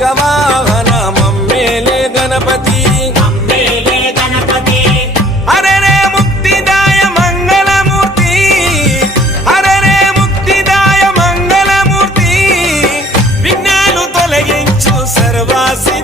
మూషిక వాహన మమ్మేలే గణపతి హరే రే ముక్తిదాయ మంగళమూర్తి హరే రే ముక్తిదాయ మంగళమూర్తి విఘ్నాలు తొలగించు సర్వాసి